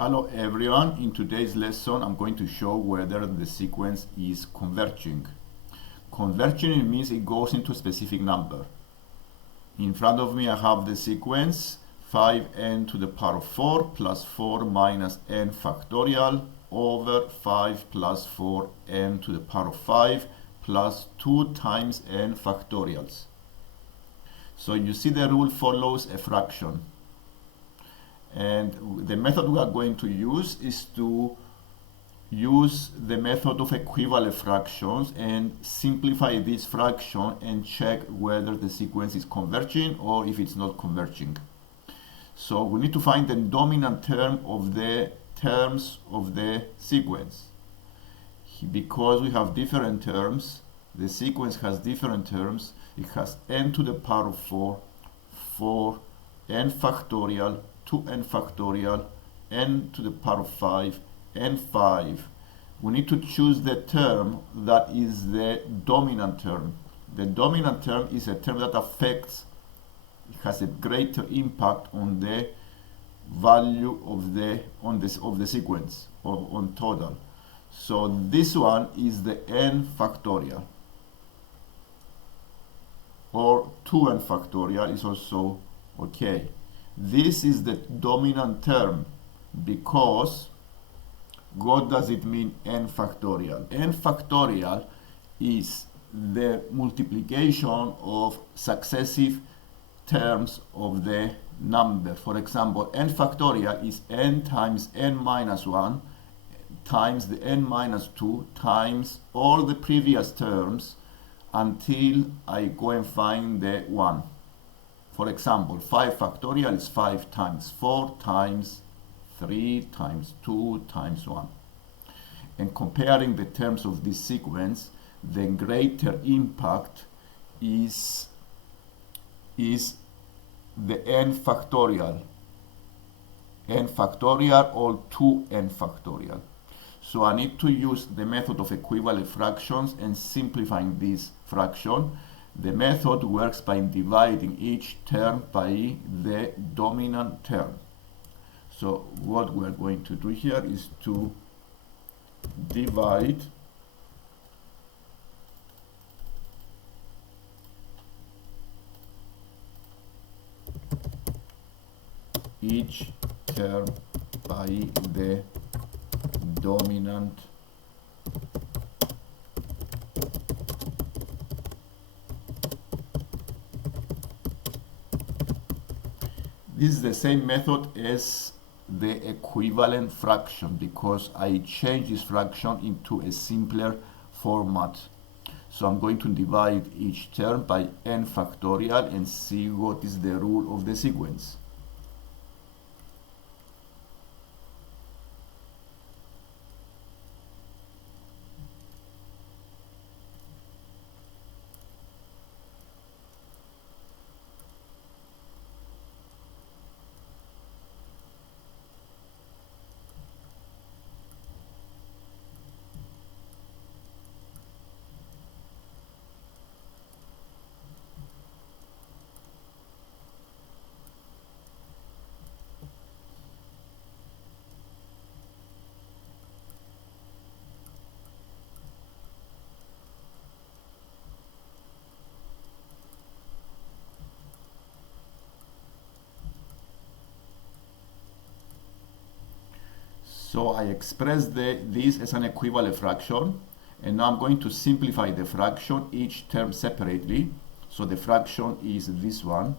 Hello everyone, in today's lesson I'm going to show whether the sequence is converging. Converging means it goes into a specific number. In front of me I have the sequence 5n to the power of 4 plus 4 minus n factorial over 5 plus 4n to the power of 5 plus 2 times n factorials. So you see the rule follows a fraction. And the method we are going to use is to use the method of equivalent fractions and simplify this fraction and check whether the sequence is converging or if it's not converging. So we need to find the dominant term of the terms of the sequence. Because we have different terms, the sequence has different terms. It has n to the power of 4, n factorial, 2n factorial, n to the power of 5, and 5. We need to choose the term that is the dominant term. The dominant term is a term that affects, it has a greater impact on the value of the sequence, or on total. So this one is the n factorial, or 2n factorial is also okay. This is the dominant term because what does it mean n factorial? N factorial is the multiplication of successive terms of the number. For example, n factorial is n times n minus 1 times the n minus 2 times all the previous terms until I go and find the 1. For example, 5 factorial is 5 times 4 times 3 times 2 times 1. And comparing the terms of this sequence, the greater impact is the n factorial or 2n factorial. So I need to use the method of equivalent fractions and simplifying this fraction. The method works by dividing each term by the dominant term. So what we're going to do here is to divide each term by the dominant This is the same method as the equivalent fraction because I change this fraction into a simpler format. So I'm going to divide each term by n factorial and see what is the rule of the sequence. So I express this as an equivalent fraction, and now I'm going to simplify the fraction, each term separately. So the fraction is this one.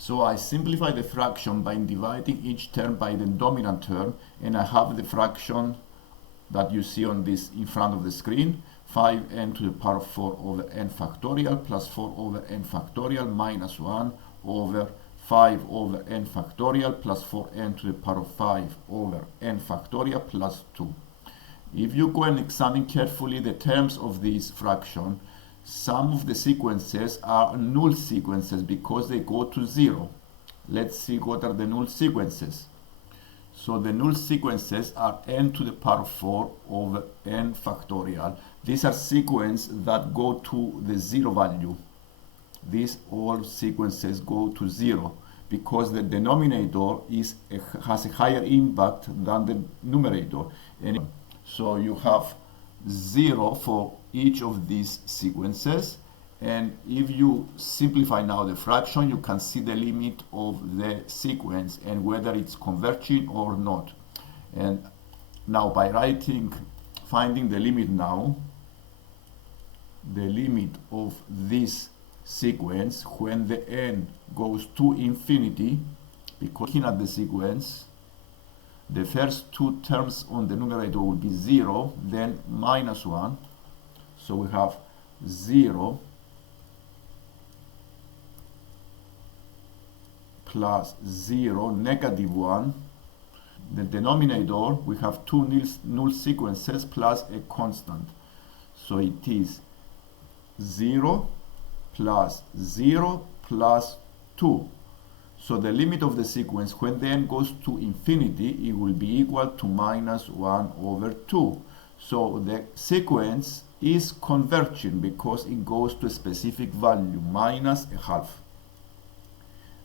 So I simplify the fraction by dividing each term by the dominant term, and I have the fraction that you see on this in front of the screen, 5n to the power of 4 over n factorial plus 4 over n factorial minus 1 over 5 over n factorial plus 4n to the power of 5 over n factorial plus 2. If you go and examine carefully the terms of this fraction, some of the sequences are null sequences because they go to 0. Let's see what are the null sequences. So the null sequences are n to the power 4 over n factorial. These are sequences that go to the 0 value. These all sequences go to 0 because the denominator has a higher impact than the numerator. And so you have 0 for each of these sequences, and if you simplify now the fraction, you can see the limit of the sequence and whether it's converging or not. And now by finding the limit now, the limit of this sequence when the n goes to infinity, because looking at the sequence, the first two terms on the numerator will be 0, then minus 1. So we have 0 plus 0, negative 1. The denominator, we have two null sequences plus a constant. So it is 0 plus 0 plus 2. So the limit of the sequence when the n goes to infinity, it will be equal to minus 1 over 2. So the sequence is converging because it goes to a specific value, minus a half.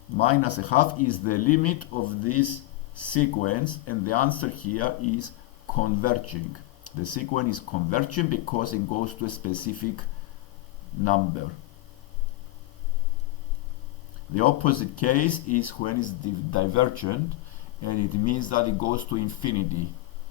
Minus a half is the limit of this sequence, and the answer here is converging. The sequence is converging because it goes to a specific number. The opposite case is when it's divergent, and it means that it goes to infinity.